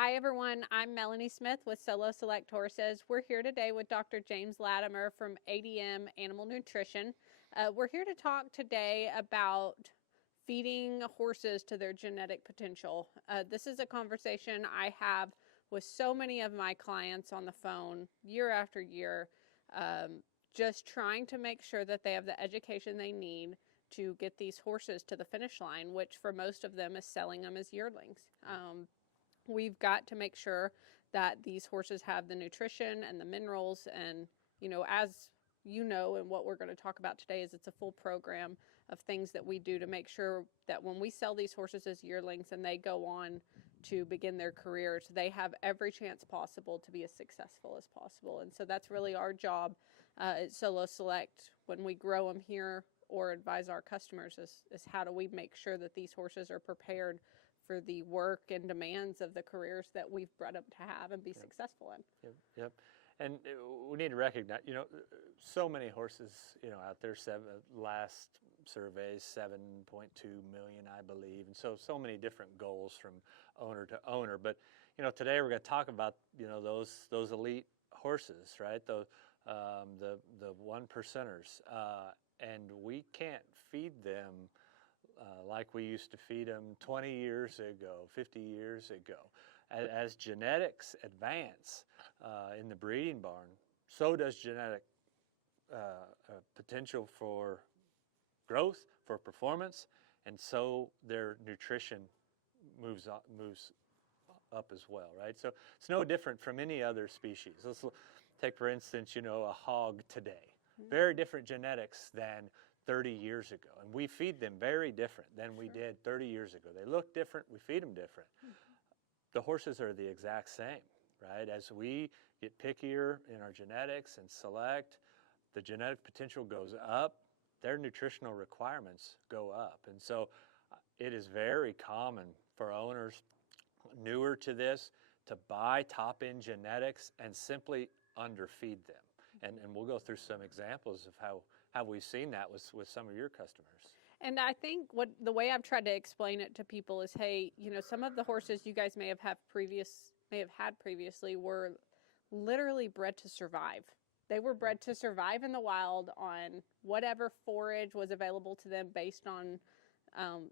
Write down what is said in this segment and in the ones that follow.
Hi everyone, I'm Melanie Smith with Solo Select Horses. We're here today with Dr. James Lattimer from ADM Animal Nutrition. We're here to talk today about feeding horses to their genetic potential. This is a conversation I have with so many of my clients on the phone year after year, just trying to make sure that they have the education they need to get these horses to the finish line, which for most of them is selling them as yearlings. We've got to make sure that these horses have the nutrition and the minerals, and as you know, and what we're going to talk about today is it's a full program of things that we do to make sure that when we sell these horses as yearlings and they go on to begin their careers, they have every chance possible to be as successful as possible. And so that's really our job at Solo Select when we grow them here or advise our customers is how do we make sure that these horses are prepared for the work and demands of the careers that we've bred them to have and be successful in. Yep. And we need to recognize, so many horses, out there, last surveys, 7.2 million, I believe. And so many different goals from owner to owner. But, today we're going to talk about, those elite horses, right? The one percenters. And we can't feed them like we used to feed them 20 years ago, 50 years ago. As genetics advance in the breeding barn, so does genetic potential for growth, for performance, and so their nutrition moves up as well, right? So it's no different from any other species. Let's take, for instance, a hog today. Very different genetics than 30 years ago, and we feed them very different than we did 30 years ago. They look different, we feed them different. The horses are the exact same, right? As we get pickier in our genetics and select, the genetic potential goes up, their nutritional requirements go up. And so it is very common for owners newer to this to buy top-end genetics and simply underfeed them. And we'll go through some examples of how we've seen that with some of your customers. And I think the way I've tried to explain it to people is, hey, some of the horses you guys may have had previously were literally bred to survive. They were bred to survive in the wild on whatever forage was available to them based on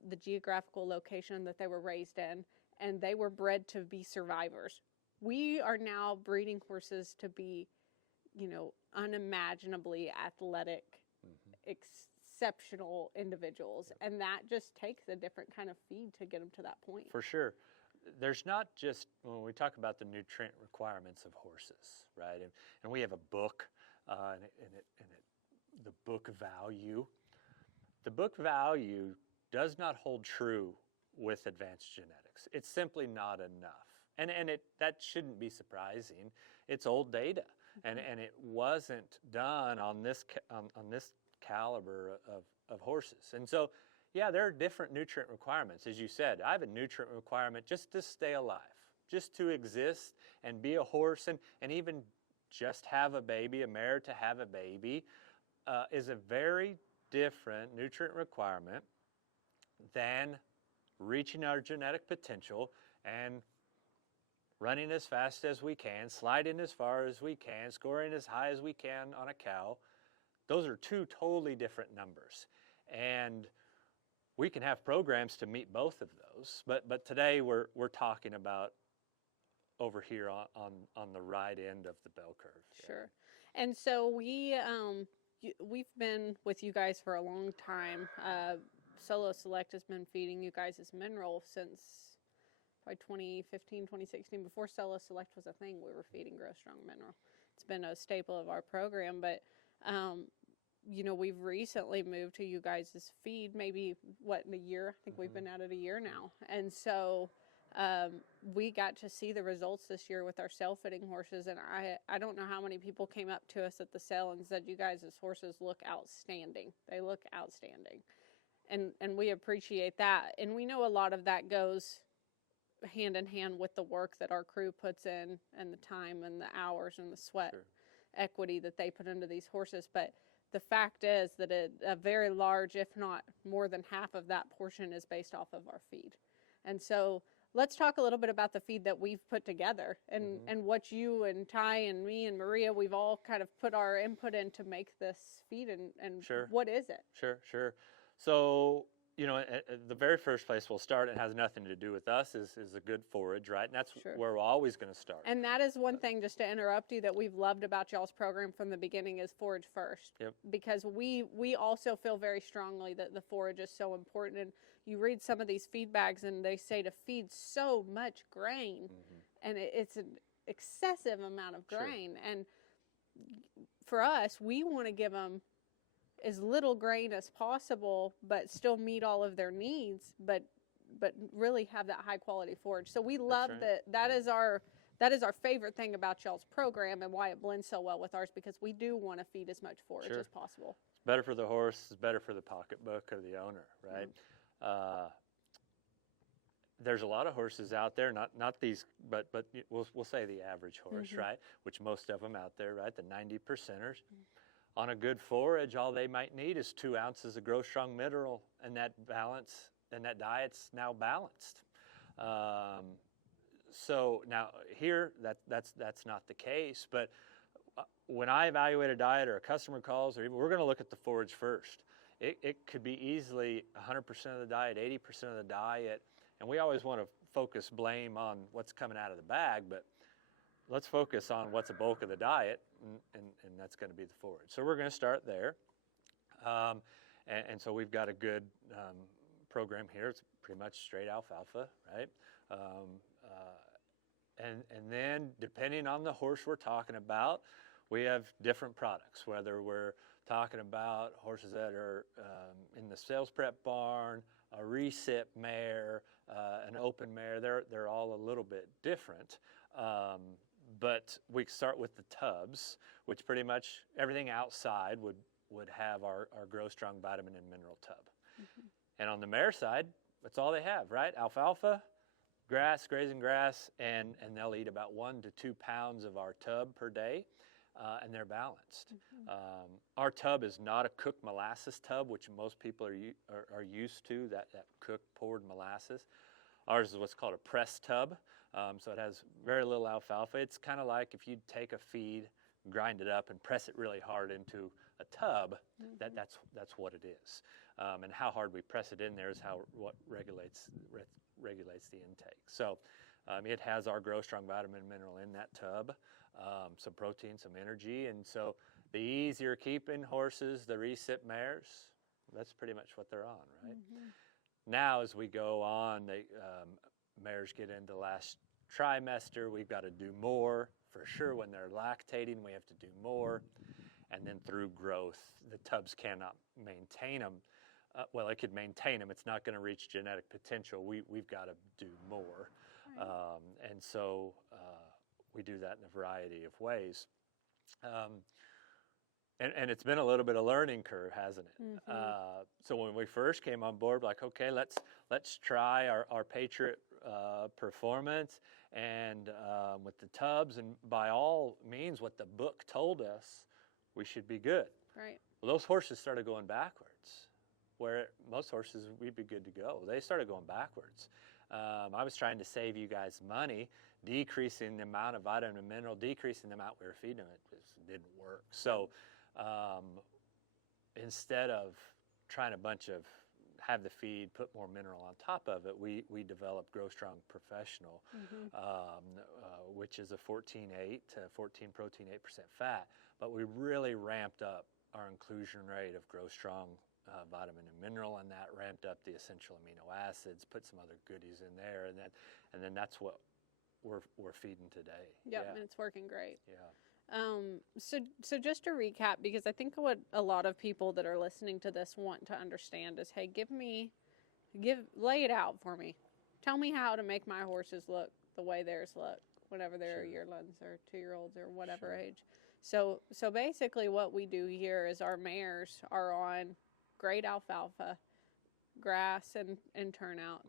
the geographical location that they were raised in, and they were bred to be survivors. We are now breeding horses to be unimaginably athletic, exceptional individuals. Yep. And that just takes a different kind of feed to get them to that point. For sure. There's not just, when we talk about the nutrient requirements of horses, right? And we have a book, the book value. The book value does not hold true with advanced genetics. It's simply not enough. And that shouldn't be surprising. It's old data. And it wasn't done on this caliber of horses. And so, yeah, there are different nutrient requirements. As you said, I have a nutrient requirement just to stay alive, just to exist and be a horse, and even just have a baby, a mare to have a baby, is a very different nutrient requirement than reaching our genetic potential and running as fast as we can, sliding as far as we can, scoring as high as we can on a cow. Those are two totally different numbers. And we can have programs to meet both of those. But today we're talking about over here on the right end of the bell curve. Sure. And so we've been with you guys for a long time. Solo Select has been feeding you guys as mineral since by 2015, 2016, before Solo Select was a thing, we were feeding Gro Strong Mineral. It's been a staple of our program, but we've recently moved to you guys' feed, maybe, in a year? I think we've been at it a year now. And so we got to see the results this year with our self-fitting horses, and I don't know how many people came up to us at the sale and said, you guys' horses look outstanding. They look outstanding. And we appreciate that. And we know a lot of that goes hand in hand with the work that our crew puts in and the time and the hours and the sweat equity that they put into these horses. But the fact is that a very large, if not more than half of that portion is based off of our feed. And so let's talk a little bit about the feed that we've put together and what you and Ty and me and Maria, we've all kind of put our input in to make this feed, and Sure. what is it? Sure. So, at the very first place we'll start, it has nothing to do with us, is a good forage, right? And that's where we're always going to start. And that is one thing, just to interrupt you, that we've loved about y'all's program from the beginning is forage first. Yep. Because we also feel very strongly that the forage is so important. And you read some of these feed bags and they say to feed so much grain, and it's an excessive amount of grain. Sure. And for us, we want to give them as little grain as possible, but still meet all of their needs, but really have that high quality forage. So we love that is our favorite thing about y'all's program and why it blends so well with ours, because we do want to feed as much forage as possible. It's better for the horse, it's better for the pocketbook of the owner, right? There's a lot of horses out there, not these, but we'll say the average horse, right? Which most of them out there, right? The 90 percenters. On a good forage, all they might need is 2 ounces of Gro Strong Mineral, and that balance and that diet's now balanced. So now here, that's not the case. But when I evaluate a diet or a customer calls, or even, we're going to look at the forage first. It could be easily 100% of the diet, 80% of the diet, and we always want to focus blame on what's coming out of the bag, but let's focus on what's the bulk of the diet, and that's going to be the forage. So we're going to start there. And so we've got a good program here. It's pretty much straight alfalfa, right? And then depending on the horse we're talking about, we have different products, whether we're talking about horses that are in the sales prep barn, a recip mare, an open mare. They're all a little bit different. But we start with the tubs, which pretty much everything outside would have our Gro Strong vitamin and mineral tub. And on the mare side, that's all they have, right? Alfalfa, grass, grazing grass, and they'll eat about 1 to 2 pounds of our tub per day, and they're balanced. Our tub is not a cooked molasses tub, which most people are used to, that cooked poured molasses. Ours is what's called a press tub, so it has very little alfalfa. It's kind of like if you take a feed, grind it up, and press it really hard into a tub. That's what it is, and how hard we press it in there is what regulates the intake. So it has our Gro Strong vitamin and mineral in that tub, some protein, some energy, and so the easier keeping horses, the recip mares, that's pretty much what they're on, right? Now, as we go on, mares get into last trimester. We've got to do more. For sure, when they're lactating, we have to do more. And then through growth, the tubs cannot maintain them. Well, it could maintain them. It's not going to reach genetic potential. We've got to do more. And so we do that in a variety of ways. And it's been a little bit of learning curve, hasn't it? So when we first came on board, like, okay, let's try our Patriot performance and with the tubs, and by all means, what the book told us, we should be good. Right. Well, those horses started going backwards, where most horses, we'd be good to go. They started going backwards. I was trying to save you guys money, decreasing the amount of vitamin and mineral, decreasing the amount we were feeding them. It just didn't work. So instead of trying have the feed, put more mineral on top of it, we developed Gro Strong Professional, which is a 14.8 to 14 protein, 8% fat. But we really ramped up our inclusion rate of Gro Strong vitamin and mineral, and that ramped up the essential amino acids, put some other goodies in there, and then that's what we're feeding today. Yep, and it's working great. Yeah. So just to recap, because I think what a lot of people that are listening to this want to understand is, hey, lay it out for me. Tell me how to make my horses look the way theirs look whenever they're yearlings or 2-year-olds or whatever age. So basically what we do here is our mares are on great alfalfa, grass, and turnouts.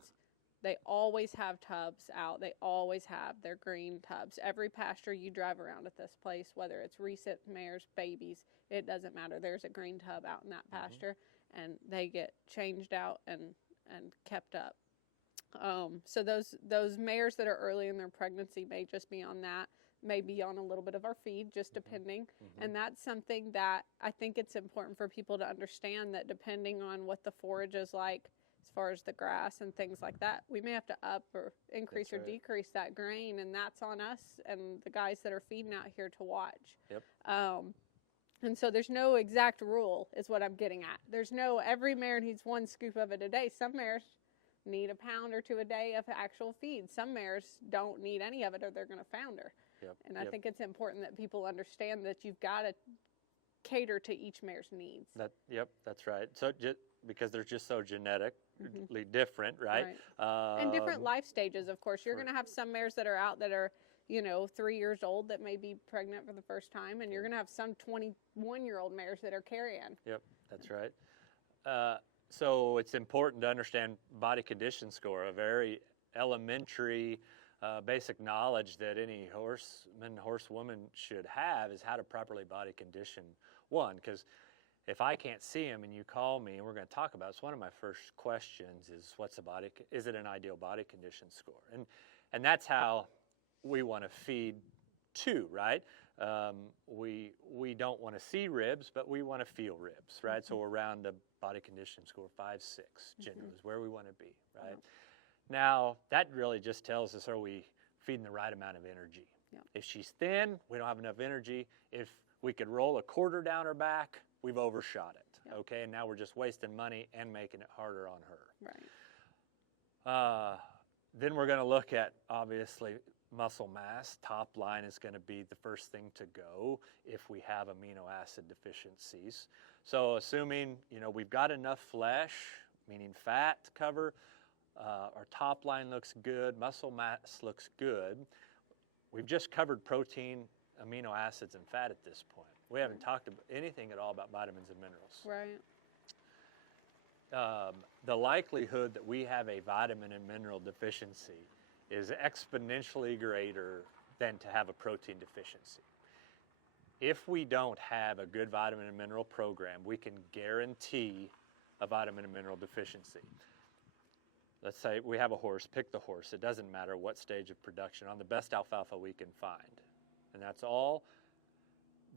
They always have tubs out. They always have their green tubs. Every pasture you drive around at this place, whether it's recip mares, babies, it doesn't matter. There's a green tub out in that pasture, and they get changed out and kept up. So those mares that are early in their pregnancy may just be on that, may be on a little bit of our feed, just depending. And that's something that I think it's important for people to understand, that depending on what the forage is like, as far as the grass and things like that, we may have to up or increase or decrease that grain, and that's on us and the guys that are feeding out here to watch. Yep. And so there's no exact rule, is what I'm getting at. There's no, every mare needs one scoop of it a day. Some mares need a pound or two a day of actual feed. Some mares don't need any of it, or they're going to founder. Yep. And I think it's important that people understand that you've got to cater to each mare's needs. That's right. So because they're just so genetically different, right? And different life stages, of course. You're going to have some mares that are out that are, 3 years old that may be pregnant for the first time, and you're going to have some 21-year-old mares that are carrying. Yep, that's right. So it's important to understand body condition score, a very elementary basic knowledge that any horseman, horsewoman should have, is how to properly body condition one. Because if I can't see him and you call me and we're going to talk about it, it's one of my first questions is, is it an ideal body condition score? And that's how we want to feed too, right? We don't want to see ribs, but we want to feel ribs, right? So around a body condition score 5, 6 generally is where we want to be, right? Now, that really just tells us, are we feeding the right amount of energy? If she's thin, we don't have enough energy. If we could roll a quarter down her back, we've overshot it, okay? And now we're just wasting money and making it harder on her. Right. Then we're going to look at, obviously, muscle mass. Top line is going to be the first thing to go if we have amino acid deficiencies. So assuming, we've got enough flesh, meaning fat to cover, our top line looks good, muscle mass looks good. We've just covered protein, amino acids, and fat at this point. We haven't talked about anything at all about vitamins and minerals. Right. The likelihood that we have a vitamin and mineral deficiency is exponentially greater than to have a protein deficiency. If we don't have a good vitamin and mineral program, we can guarantee a vitamin and mineral deficiency. Let's say we have a horse, pick the horse. It doesn't matter what stage of production, on the best alfalfa we can find. And that's all.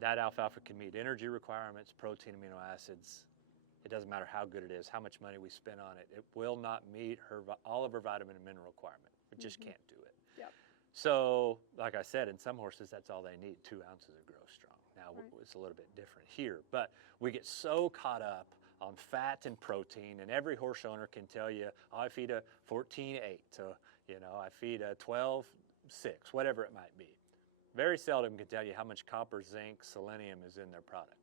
That alfalfa can meet energy requirements, protein, amino acids. It doesn't matter how good it is, how much money we spend on it. It will not meet all of her vitamin and mineral requirement. We just can't do it. Yep. So, like I said, in some horses, that's all they need, 2 ounces of Gro Strong. Now, it's a little bit different here, but we get so caught up on fat and protein, and every horse owner can tell you, I feed a 14-8, I feed a 12-6, whatever it might be. Very seldom can tell you how much copper, zinc, selenium is in their product.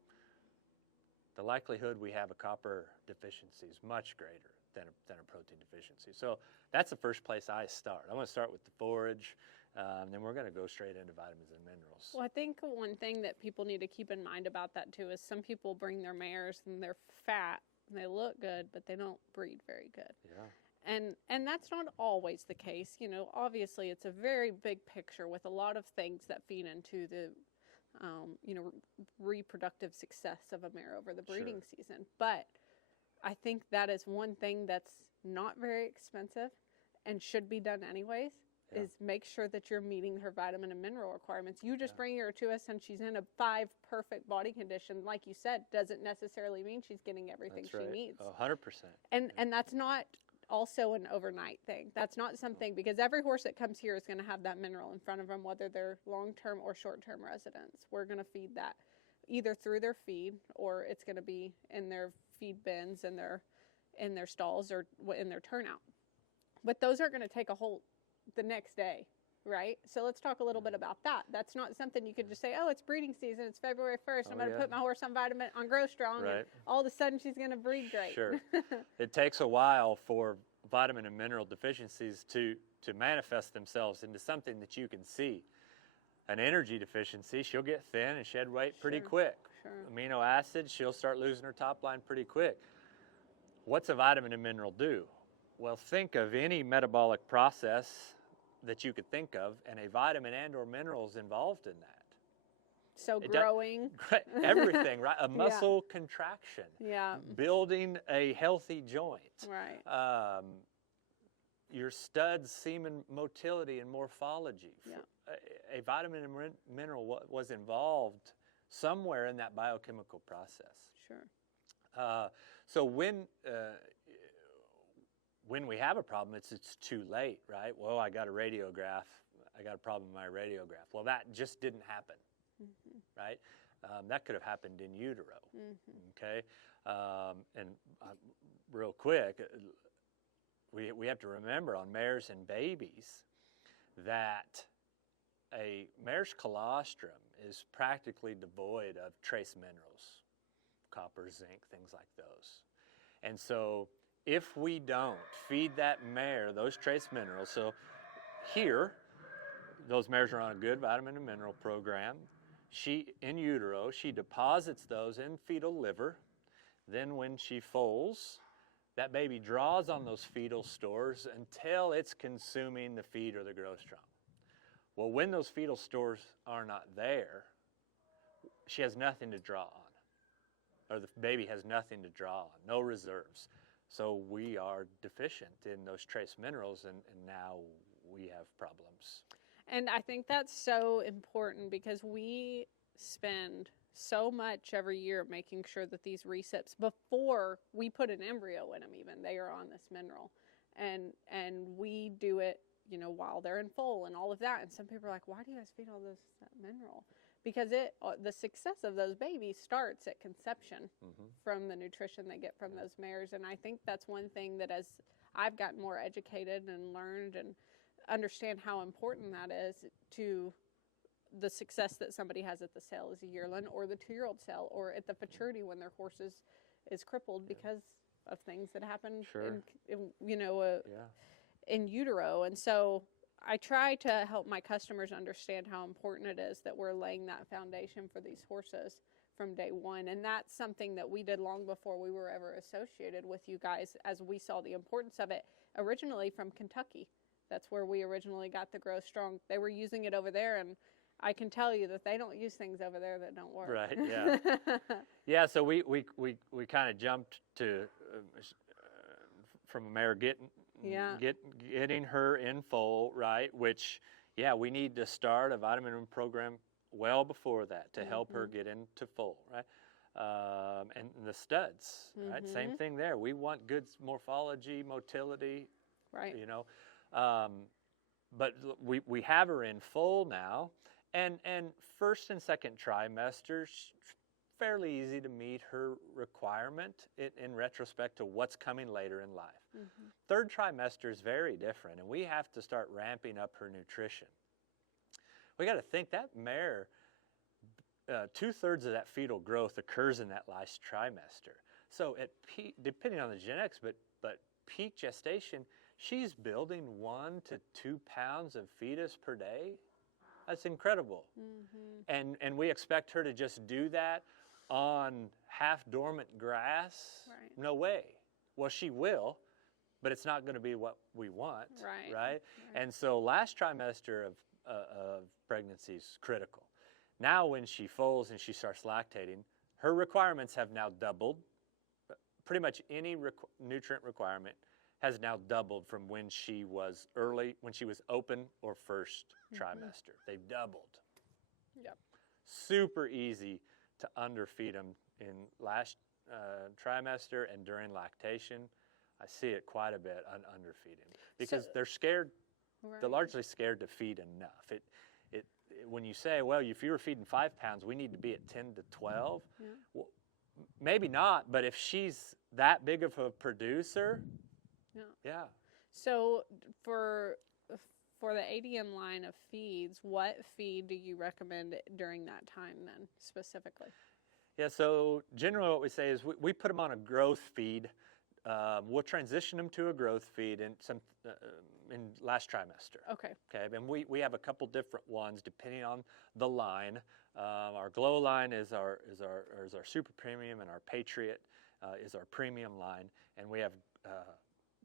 The likelihood we have a copper deficiency is much greater than a protein deficiency. So that's the first place I start. I'm going to start with the forage, then we're going to go straight into vitamins and minerals. Well, I think one thing that people need to keep in mind about that too is some people bring their mares and they're fat and they look good, but they don't breed very good. Yeah. And that's not always the case. Obviously it's a very big picture with a lot of things that feed into the reproductive success of a mare over the breeding season. But I think that is one thing that's not very expensive and should be done anyways, is make sure that you're meeting her vitamin and mineral requirements. You just bring her to us and she's in a 5 perfect body condition, like you said, doesn't necessarily mean she's getting everything she needs. 100%. And that's not also an overnight thing. That's not something, because every horse that comes here is going to have that mineral in front of them, whether they're long-term or short-term residents. We're going to feed that either through their feed, or it's going to be in their feed bins in their stalls or in their turnout. But those are going to take the next day, right? So let's talk a little bit about that. That's not something you could just say, oh, it's breeding season, it's February 1st, I'm going to put my horse on vitamin on Gro Strong, and all of a sudden she's going to breed great. Sure. It takes a while for vitamin and mineral deficiencies to manifest themselves into something that you can see. An energy deficiency, she'll get thin and shed weight pretty quick. Amino acids, she'll start losing her top line pretty quick. What's a vitamin and mineral do? Well, think of any metabolic process that you could think of, and a vitamin and or minerals involved in that. So growing. Everything, right? A muscle contraction. Yeah. Building a healthy joint. Right. your stud's semen motility and morphology. Yeah. A vitamin and mineral was involved somewhere in that biochemical process. Sure. So when we have a problem, it's too late, right? Well, I got a radiograph. I got a problem with my radiograph. Well, that just didn't happen, right? That could have happened in utero, okay? And real quick, we have to remember on mares and babies that a mare's colostrum is practically devoid of trace minerals, copper, zinc, things like those. And so if we don't feed that mare those trace minerals, so here, those mares are on a good vitamin and mineral program. In utero, she deposits those in fetal liver. Then when she foals, that baby draws on those fetal stores until it's consuming the feed or the Gro Strong. Well, when those fetal stores are not there, she has nothing to draw on, or the baby has nothing to draw on, no reserves. So we are deficient in those trace minerals, and now we have problems. And I think that's so important because we spend so much every year making sure that these recips, before we put an embryo in them even, they are on this mineral. And we do it, you know, while they're in foal and all of that. And some people are like, why do you guys feed all this mineral? Because the success of those babies starts at conception from the nutrition they get from those mares. And I think that's one thing that as I've gotten more educated and learned and understand how important that is to the success that somebody has at the sale as a yearling or the 2-year-old sale or at the maturity when their horse is crippled because of things that happen in utero. And so I try to help my customers understand how important it is that we're laying that foundation for these horses from day one. And that's something that we did long before we were ever associated with you guys, as we saw the importance of it originally from Kentucky. That's where we originally got the Gro Strong. They were using it over there, and I can tell you that they don't use things over there that don't work. Right, yeah. Yeah, so we kind of jumped to, from a mare getting her in foal, right, which, yeah, we need to start a vitamin program well before that to help her get into foal, right? And the studs, right, same thing there. We want good morphology, motility, right? You know. But we have her in foal now, and first and second trimesters, fairly easy to meet her requirement in retrospect to what's coming later in life. Third trimester is very different, and we have to start ramping up her nutrition. We got to think that mare, 2/3 of that fetal growth occurs in that last trimester. So at depending on the genetics, but peak gestation, she's building 1 to 2 pounds of fetus per day. That's incredible. And we expect her to just do that on half-dormant grass? Right. No way. Well, she will, but it's not going to be what we want, right? And so last trimester of pregnancy is critical. Now when she foals and she starts lactating, her requirements have now doubled. Pretty much any nutrient requirement has now doubled from when she was open or first trimester. They've doubled. Yep. Super easy to underfeed them in last trimester and during lactation. I see it quite a bit on underfeeding because they're scared. Right. They're largely scared to feed enough. When you say, well, if you were feeding 5 pounds, we need to be at 10 to 12. Well, maybe not, but if she's that big of a producer, yeah. So for the ADM line of feeds, what feed do you recommend during that time then specifically? Yeah, so generally what we say is we put them on a growth feed. We'll transition them to a growth feed in last trimester. Okay. Okay, and we have a couple different ones depending on the line. Our Glow line is our super premium, and our Patriot is our premium line, and we have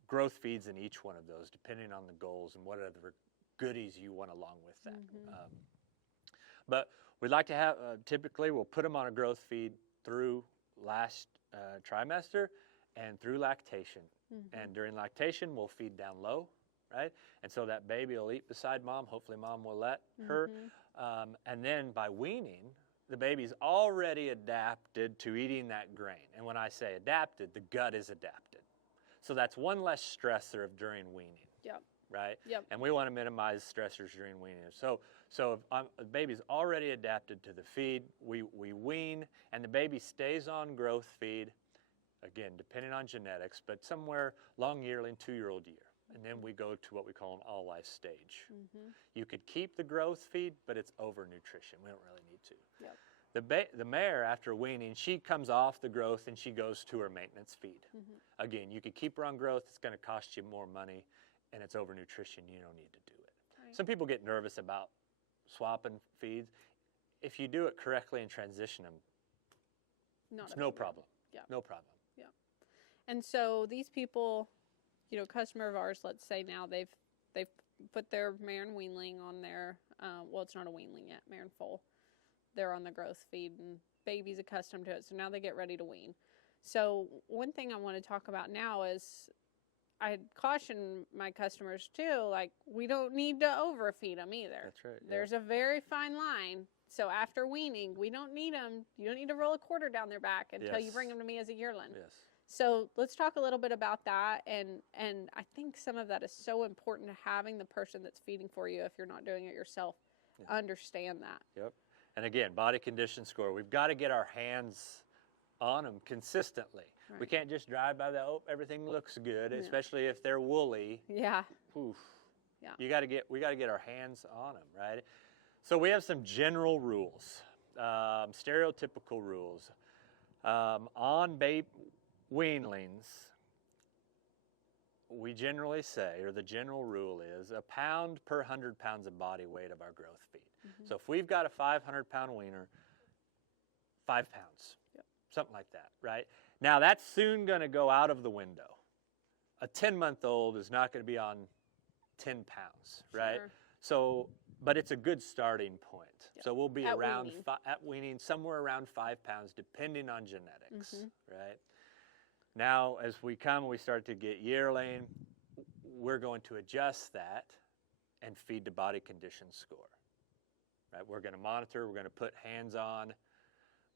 growth feeds in each one of those depending on the goals and what other goodies you want along with that. But we'd like to have, typically we'll put them on a growth feed through last trimester and through lactation. And during lactation, we'll feed down low right? And so that baby will eat beside mom. Hopefully mom will let her. And then by weaning, the baby's already adapted to eating that grain. And when I say adapted, the gut is adapted. So that's one less stressor of during weaning. Yep. Right? Yep. And we want to minimize stressors during weaning. So if the baby's already adapted to the feed, we wean, and the baby stays on growth feed, again, depending on genetics, but somewhere long yearling, 2-year-old year. And then we go to what we call an all-life stage. You could keep the growth feed, but it's over-nutrition. We don't really need to. Yep. The mare, after weaning, she comes off the growth and she goes to her maintenance feed. Again, you could keep her on growth. It's going to cost you more money, and it's over-nutrition. You don't need to do it. Right. Some people get nervous about swapping feeds. If you do it correctly and transition them, it's no problem. Yeah. No problem. Yeah. And so these people, you know, customer of ours, let's say now they've put their mare and weanling on their, well, it's not a weanling yet, mare and foal. They're on the growth feed and baby's accustomed to it. So now they get ready to wean. So one thing I want to talk about now is I caution my customers too, like we don't need to overfeed them either. That's right. There's a very fine line. So after weaning, we don't need them. You don't need to roll a quarter down their back until you bring them to me as a yearling. Yes. So let's talk a little bit about that. And I think some of that is so important to having the person that's feeding for you, if you're not doing it yourself, understand that. Yep. And again, body condition score. We've got to get our hands on them consistently. Right. We can't just drive by everything looks good, especially if they're woolly. Yeah. Oof. Yeah. We got to get our hands on them, right? So we have some general rules, stereotypical rules. On weanlings, we generally say, or the general rule is, a pound per 100 pounds of body weight of our growth feed. So if we've got a 500-pound weaner, 5 pounds, something like that, right? Now that's soon going to go out of the window. A 10-month-old is not going to be on 10 pounds, right? Sure. So, but it's a good starting point. Yep. So we'll be At around weaning. at weaning somewhere around 5 pounds, depending on genetics, right? Now, as we start to get yearling, we're going to adjust that and feed the body condition score, right? We're going to monitor. We're going to put hands on.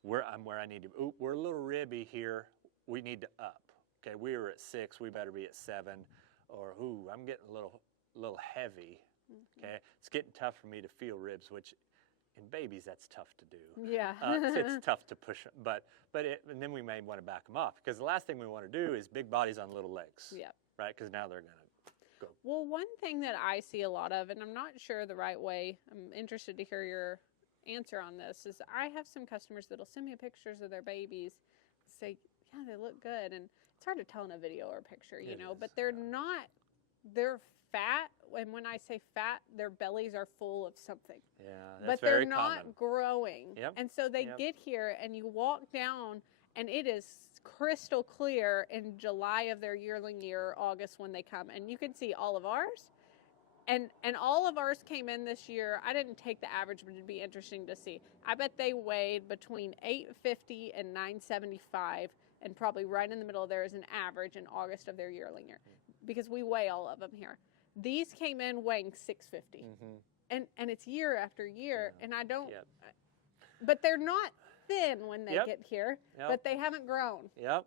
I'm where I need to. Ooh, we're a little ribby here. We need to up. Okay, we were at 6. We better be at 7. Or ooh, I'm getting a little heavy. Okay, it's getting tough for me to feel ribs, which in babies that's tough to do. Yeah. It's tough to push them, and then we may want to back them off, because the last thing we want to do is big bodies on little legs. Yeah. Right, because now they're going to go. Well, one thing that I see a lot of, and I'm not sure the right way, I'm interested to hear your answer on this, is I have some customers that'll send me pictures of their babies, say, yeah, they look good, and it's hard to tell in a video or a picture, you know, but they're not, they're fat, and when I say fat, their bellies are full of something. Yeah, that's but they're very not common. growing. Yep. And so they get here, and you walk down, and it is crystal clear in July of their yearling year, August when they come, and you can see all of ours. And all of ours came in this year. I didn't take the average, but it'd be interesting to see. I bet they weighed between 850 and 975, and probably right in the middle there is an average in August of their yearling year, because we weigh all of them here. These came in weighing 650, and it's year after year, and I don't. But they're not thin when they get here, but they haven't grown. Yep.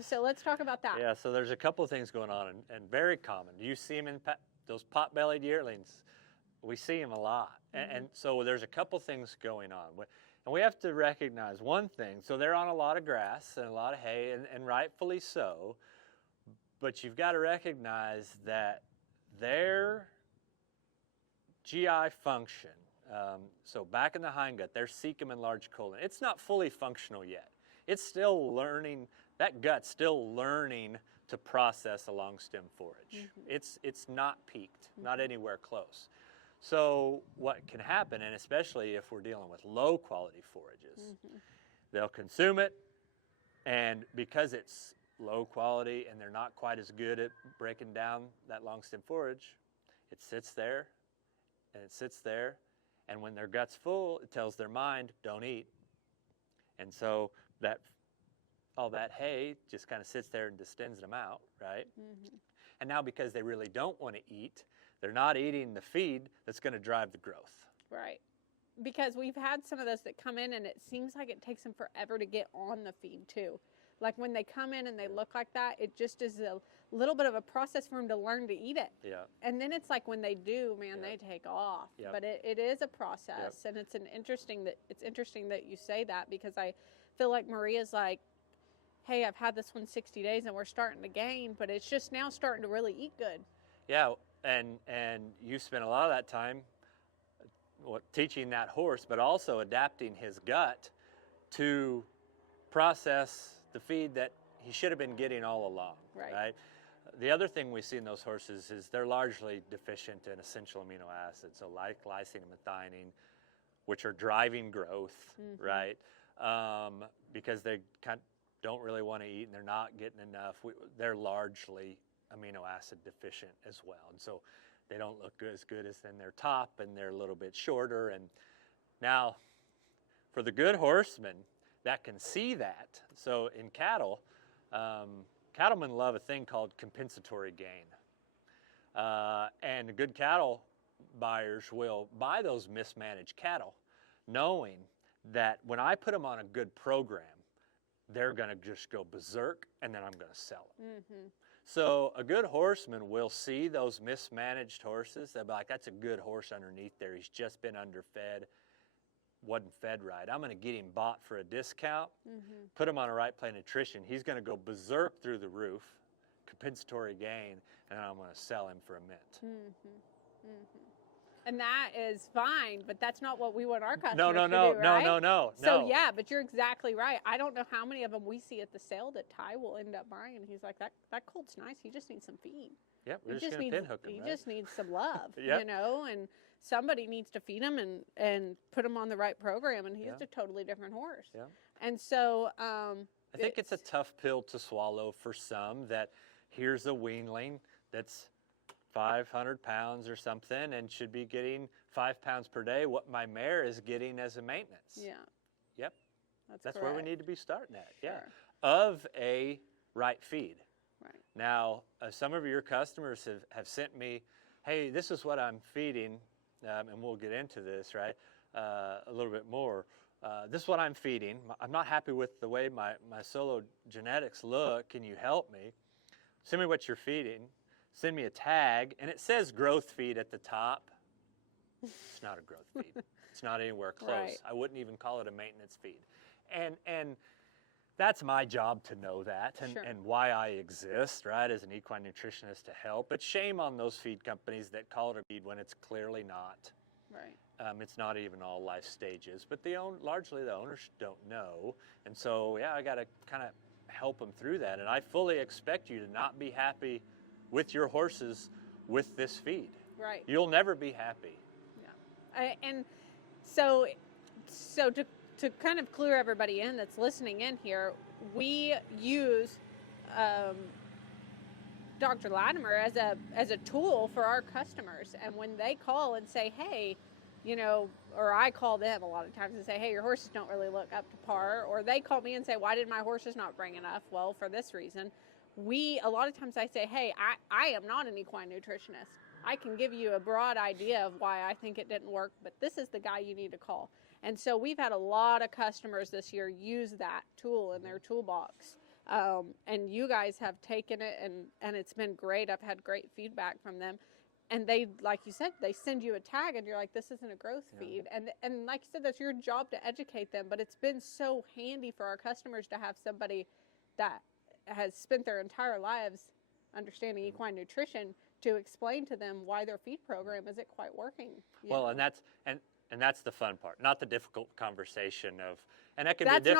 So let's talk about that. Yeah. So there's a couple of things going on, and very common. You see them in those pot-bellied yearlings. We see them a lot, and so there's a couple things going on. And we have to recognize one thing. So they're on a lot of grass and a lot of hay, and rightfully so. But you've got to recognize that their GI function, so back in the hindgut, their cecum and large colon, it's not fully functional yet. It's still learning, that gut's still learning to process a long stem forage. It's not peaked, not anywhere close. So what can happen, and especially if we're dealing with low quality forages, they'll consume it, and because it's low quality and they're not quite as good at breaking down that long stem forage, it sits there and it sits there, and when their gut's full, it tells their mind, don't eat. And so all that hay just kind of sits there and distends them out, right? And now because they really don't want to eat, they're not eating the feed that's going to drive the growth. Right. Because we've had some of those that come in and it seems like it takes them forever to get on the feed too. Like when they come in and they look like that, it just is a little bit of a process for them to learn to eat it. Yeah. And then it's like when they do, man, they take off. Yep. But it is a process, and it's interesting that you say that, because I feel like Maria's like, hey, I've had this one 60 days and we're starting to gain, but it's just now starting to really eat good. Yeah, and you spent a lot of that time teaching that horse, but also adapting his gut to process the feed that he should have been getting all along, right? The other thing we see in those horses is they're largely deficient in essential amino acids, so like lysine and methionine, which are driving growth, right? Because they don't really want to eat and they're not getting enough. They're largely amino acid deficient as well, and so they don't look as good as in their top, and they're a little bit shorter. And now, for the good horsemen that can see that, so in cattle, cattlemen love a thing called compensatory gain. And good cattle buyers will buy those mismanaged cattle, knowing that when I put them on a good program, they're going to just go berserk, and then I'm going to sell them. So a good horseman will see those mismanaged horses. They'll be like, that's a good horse underneath there. He's just been underfed, wasn't fed right. I'm going to get him bought for a discount, put him on a right play nutrition. He's going to go berserk through the roof, compensatory gain, and I'm going to sell him for a mint. And that is fine, but that's not what we want our customers No, to do, right? No. So yeah, but you're exactly right. I don't know how many of them we see at the sale that Ty will end up buying. He's like, that colt's nice. He just needs some feed. Yep, we're just going to pinhook him, He right? just needs some love, Yep. you know, and somebody needs to feed him and put him on the right program, and he's a totally different horse. Yeah. And so I think it's a tough pill to swallow for some, that here's a weanling that's 500 pounds or something and should be getting 5 pounds per day, what my mare is getting as a maintenance. Yeah. Yep. That's correct. where we need to be starting at. Yeah. Sure. Of a right feed. Right. Now, some of your customers have sent me, hey, this is what I'm feeding, and we'll get into this, right, a little bit more. This is what I'm feeding. I'm not happy with the way my solo genetics look. Can you help me? Send me what you're feeding. Send me a tag, and it says growth feed at the top. It's not a growth feed. It's not anywhere close. Right. I wouldn't even call it a maintenance feed. And that's my job to know that, and why I exist, right, as an equine nutritionist, to help. But shame on those feed companies that call it a feed when it's clearly not. Right. It's not even all life stages, but largely the owners don't know. And so, yeah, I got to kind of help them through that. And I fully expect you to not be happy with your horses with this feed. Right. You'll never be happy. Yeah. And so to kind of clue everybody in that's listening in here, we use Dr. Lattimer as a tool for our customers. And when they call and say, hey, you know, or I call them a lot of times and say, hey, your horses don't really look up to par, or they call me and say, why did my horses not bring enough? Well, for this reason. A lot of times I say, hey, I am not an equine nutritionist. I can give you a broad idea of why I think it didn't work, but this is the guy you need to call. And so we've had a lot of customers this year use that tool in their toolbox. And you guys have taken it, and it's been great. I've had great feedback from them. And they, like you said, they send you a tag, and you're like, this isn't a growth feed. And like you said, that's your job to educate them. But it's been so handy for our customers to have somebody that has spent their entire lives understanding equine nutrition to explain to them why their feed program isn't quite working. Well, and that's the fun part, not the difficult conversation of, and that can that's be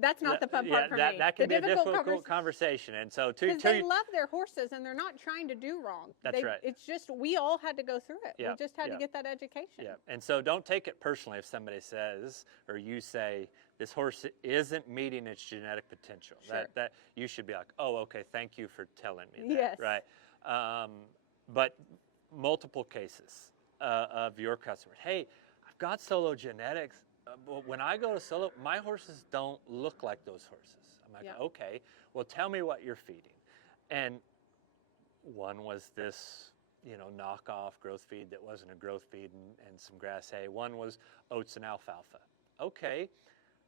that's not the fun part for me. That can be a difficult conversation, and so they love their horses and they're not trying to do wrong. That's right. It's just we all had to go through it. Yeah, we just had to get that education. Yeah, and so don't take it personally if somebody says or you say this horse isn't meeting its genetic potential. Sure. That you should be like, oh, okay, thank you for telling me that. Yes. Right. But multiple cases of your customers. Hey, I've got solo genetics. But when I go to solo, my horses don't look like those horses. I'm like, okay, well, tell me what you're feeding. And One was this, knockoff growth feed that wasn't a growth feed and some grass hay. One was oats and alfalfa. Okay,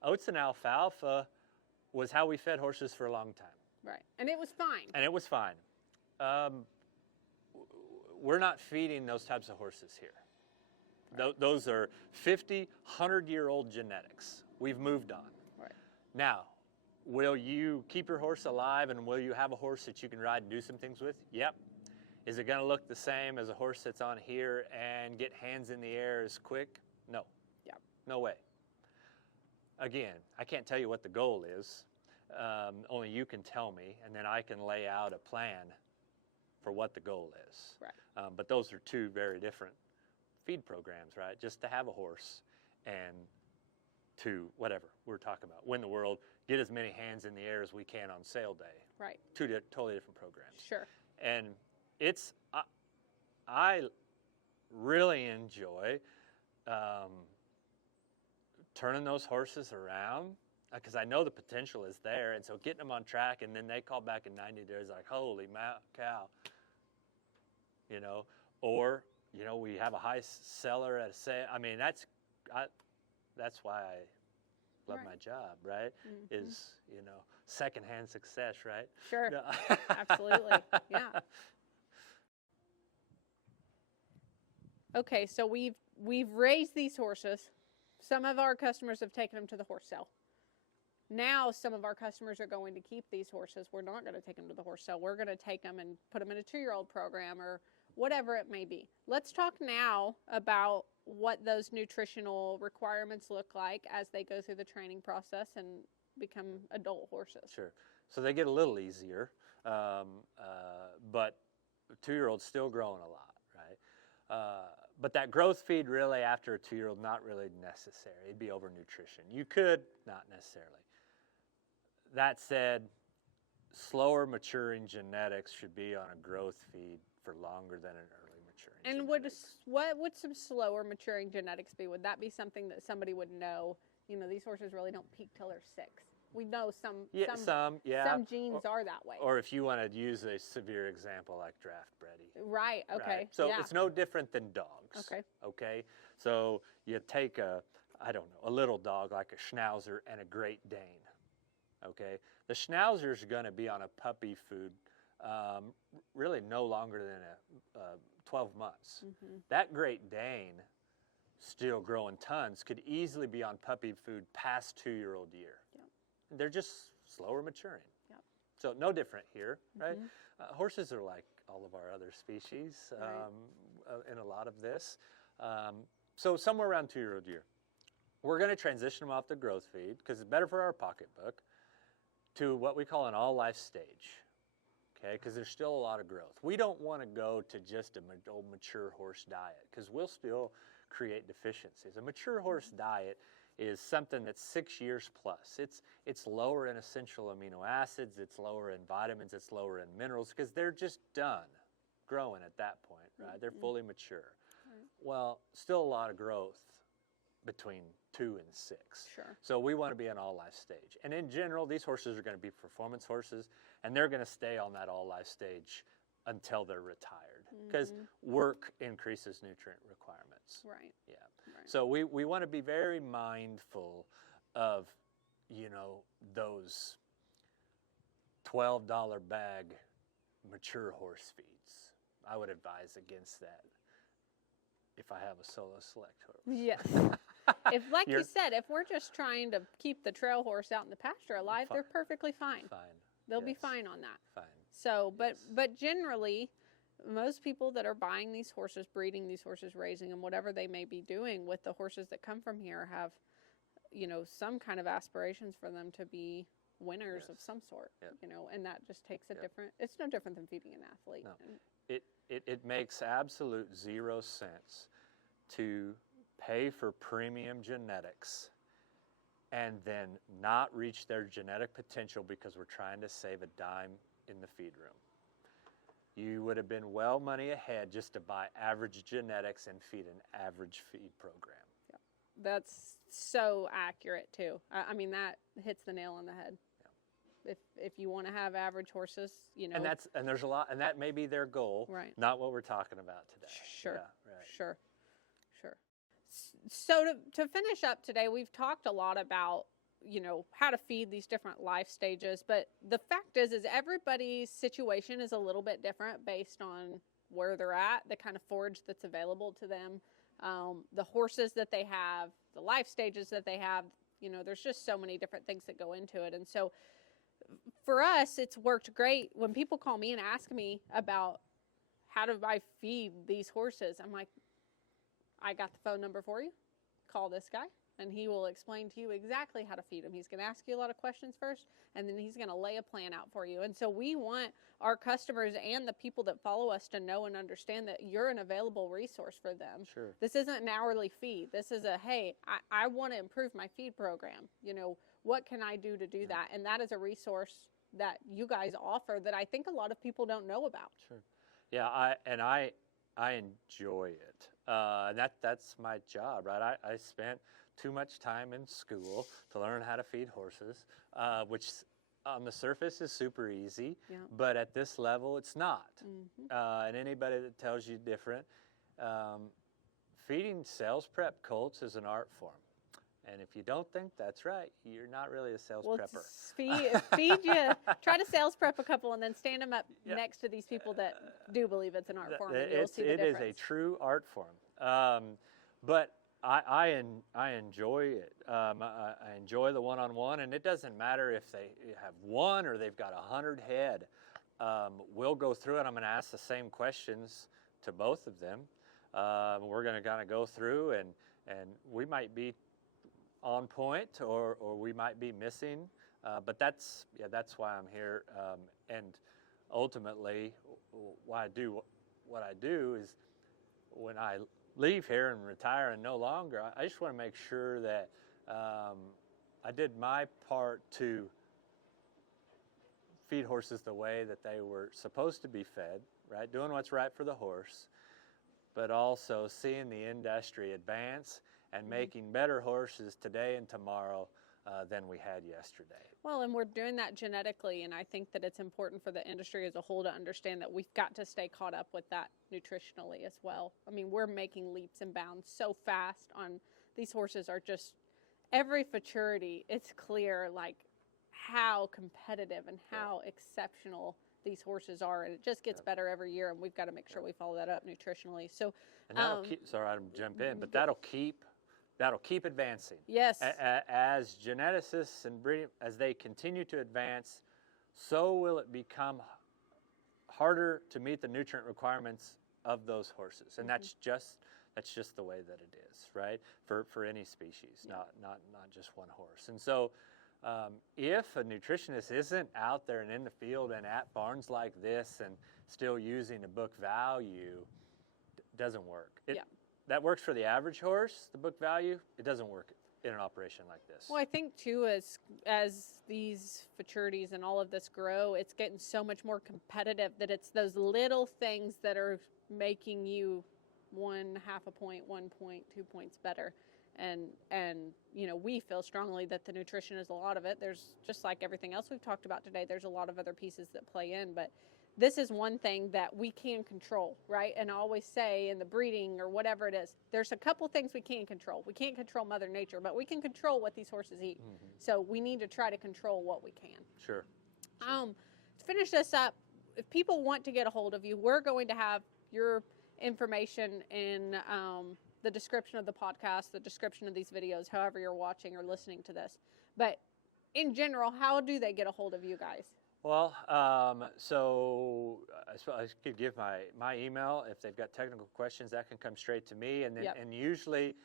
oats and alfalfa was how we fed horses for a long time. Right, and it was fine. And it was fine. We're not feeding those types of horses here. Right. Those are 50, 100-year-old genetics. We've moved on. Right. Now, will you keep your horse alive and will you have a horse that you can ride and do some things with? Yep. Is it going to look the same as a horse that's on here and get hands in the air as quick? No. Yep. No way. Again, I can't tell you what the goal is. Only you can tell me, and then I can lay out a plan for what the goal is. Right. But those are two very different feed programs, right? Just to have a horse and to whatever we're talking about, win the world, get as many hands in the air as we can on sale day. Right. Two totally different programs. Sure. And I really enjoy turning those horses around because I know the potential is there. And so getting them on track, and then they call back in 90 days like, holy cow, or, we have a high seller at a sale. I mean, that's why I love my job, right? Mm-hmm. Is, secondhand success, right? Sure. Absolutely. Yeah. Okay, so we've raised these horses. Some of our customers have taken them to the horse sale. Now some of our customers are going to keep these horses. We're not going to take them to the horse sale. We're going to take them and put them in a 2-year-old program or whatever it may be. Let's talk now about what those nutritional requirements look like as they go through the training process and become adult horses. Sure. So they get a little easier, but 2-year-old's still growing a lot, right? But that growth feed really after a 2-year-old, not really necessary. It'd be overnutrition. You could, not necessarily. That said, slower maturing genetics should be on a growth feed for longer than an early maturing And what would some slower maturing genetics be? Would that be something that somebody would know? These horses really don't peak till they're 6. We know some genes are that way. Or if you want to use a severe example like draft bredie. Right, okay. Right? So it's no different than dogs. Okay. So you take a little dog like a Schnauzer and a Great Dane. Okay. The Schnauzer's going to be on a puppy food really no longer than 12 months. Mm-hmm. That Great Dane, still growing tons, could easily be on puppy food past 2-year-old year. Yep. They're just slower maturing. Yep. So no different here, right? Mm-hmm. Horses are like all of our other species in a lot of this. So somewhere around 2-year-old year, we're going to transition them off the growth feed because it's better for our pocketbook to what we call an all-life stage. Okay, because there's still a lot of growth. We don't want to go to just a mature horse diet because we'll still create deficiencies. A mature horse diet is something that's 6 years plus. It's lower in essential amino acids, it's lower in vitamins, it's lower in minerals because they're just done growing at that point, right? Mm-hmm. They're fully mature. Right. Well, still a lot of growth between 2 and 6. Sure. So we want to be an all-life stage. And in general, these horses are going to be performance horses, and they're going to stay on that all-life stage until they're retired because work increases nutrient requirements. Right. Yeah. Right. So we want to be very mindful of, those $12 bag mature horse feeds. I would advise against that if I have a solo select horse. Yes. If, like you said, if we're just trying to keep the trail horse out in the pasture alive, they're perfectly fine. They'll be fine on that. Fine. So, but generally, most people that are buying these horses, breeding these horses, raising them, whatever they may be doing with the horses that come from here have, some kind of aspirations for them to be winners of some sort, and that just takes a different, it's no different than feeding an athlete. No. It makes absolute zero sense to pay for premium genetics and then not reach their genetic potential because we're trying to save a dime in the feed room. You would have been well money ahead just to buy average genetics and feed an average feed program. Yeah. That's so accurate too. I mean, that hits the nail on the head. if you want to have average horses, And there's a lot, and that may be their goal, right? Not what we're talking about today. Sure, Yeah, right. sure. So to finish up today, we've talked a lot about how to feed these different life stages, but the fact is everybody's situation is a little bit different based on where they're at, the kind of forage that's available to them, the horses that they have, the life stages that they have. There's just so many different things that go into it. And so for us, it's worked great when people call me and ask me about how do I feed these horses. I'm like, I got the phone number for you. Call this guy, and he will explain to you exactly how to feed them. He's going to ask you a lot of questions first, and then he's going to lay a plan out for you. And so we want our customers and the people that follow us to know and understand that you're an available resource for them. Sure. This isn't an hourly feed. This is hey, I want to improve my feed program. What can I do to do that? And that is a resource that you guys offer that I think a lot of people don't know about. Sure. Yeah, I enjoy it. That's my job, right? I spent too much time in school to learn how to feed horses, which on the surface is super easy, but at this level it's not. And anybody that tells you different, feeding sales prep colts is an art form. And if you don't think that's right, you're not really a sales prepper. Feed you. Try to sales prep a couple and then stand them up next to these people that do believe it's an art form. And you'll see the difference. It is a true art form. But I enjoy it. I enjoy the one-on-one, and it doesn't matter if they have one or they've got 100 head. We'll go through it. I'm going to ask the same questions to both of them. We're going to kind of go through, and we might be on point or we might be missing, but that's why I'm here. And ultimately, why I do what I do is when I leave here and retire and no longer, I just want to make sure that I did my part to feed horses the way that they were supposed to be fed, right? Doing what's right for the horse, but also seeing the industry advance and making better horses today and tomorrow than we had yesterday. Well, and we're doing that genetically, and I think that it's important for the industry as a whole to understand that we've got to stay caught up with that nutritionally as well. I mean, we're making leaps and bounds so fast on these horses are just, every futurity, it's clear like how competitive and how exceptional these horses are, and it just gets better every year, and we've got to make sure we follow that up nutritionally. So, and that'll keep, sorry, I'm jump in, but that'll keep advancing. Yes. As geneticists and breeding, as they continue to advance, so will it become harder to meet the nutrient requirements of those horses, and that's just the way that it is, right? For any species, not just one horse. And so, if a nutritionist isn't out there and in the field and at barns like this and still using a book value, it doesn't work. That works for the average horse, the book value. It doesn't work in an operation like this. Well, I think too, as these futurities and all of this grow, it's getting so much more competitive that it's those little things that are making you 1/2 a point, 1 point, 2 points better. And we feel strongly that the nutrition is a lot of it. There's, just like everything else we've talked about today, there's a lot of other pieces that play in, but this is one thing that we can control, right? And I always say in the breeding or whatever it is, there's a couple things we can't control. We can't control Mother Nature, but we can control what these horses eat. So we need to try to control what we can. Sure. To finish this up, if people want to get a hold of you, we're going to have your information in the description of the podcast, the description of these videos, however you're watching or listening to this. But in general, how do they get a hold of you guys? Well, so I could give my email. If they've got technical questions, that can come straight to me. And then, and usually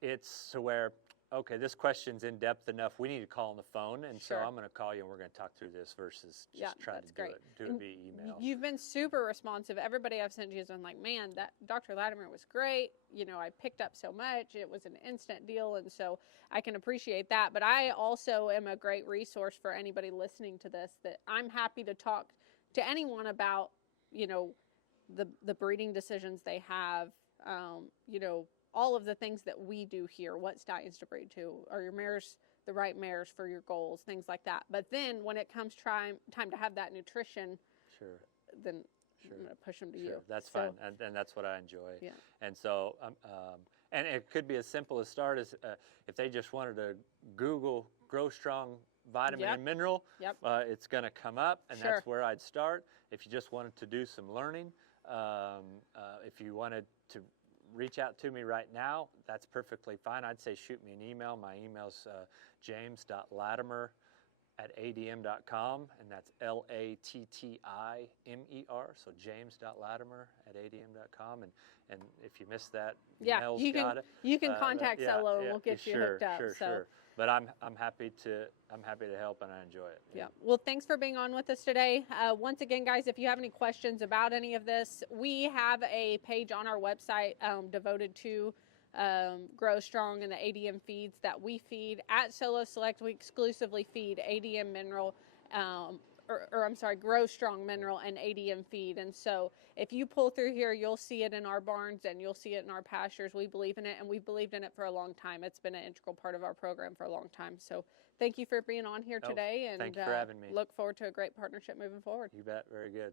it's to where, okay, this question's in depth enough, we need to call on the phone. And so I'm going to call you and we're going to talk through this versus just try to do it via email. You've been super responsive. Everybody I've sent you has been like, man, that Dr. Lattimer was great. I picked up so much. It was an instant deal. And so I can appreciate that. But I also am a great resource for anybody listening to this, that I'm happy to talk to anyone about, the breeding decisions they have, all of the things that we do here, what stallions to breed to. Are your mares the right mares for your goals, things like that. But then when it comes time to have that nutrition, Sure. then Sure. I'm going to push them to Sure. you. That's So, fine, and that's what I enjoy. Yeah. And so, and it could be as simple as start as if they just wanted to Google Grow Strong Vitamin Yep. and Mineral, Yep. it's going to come up, and Sure. that's where I'd start. If you just wanted to do some learning, if you wanted to reach out to me right now, that's perfectly fine. I'd say shoot me an email. My email's james.lattimer@adm.com, and that's Lattimer, so james.lattimer@adm.com. And if you missed that, yeah, Mel's you got can it. you can contact Yeah, Cello and yeah, we'll get you sure, hooked up. Sure, so. sure. But I'm happy to help, and I enjoy it. Yeah. Well, thanks for being on with us today. Once again, guys, if you have any questions about any of this, we have a page on our website devoted to Grow Strong and the ADM feeds that we feed at Solo Select. We exclusively feed ADM Mineral, Grow Strong Mineral and ADM feed. And so if you pull through here, you'll see it in our barns and you'll see it in our pastures. We believe in it, and we've believed in it for a long time. It's been an integral part of our program for a long time. So thank you for being on here today, and thank you for having me. look forward to a great partnership moving forward. You bet. Very good.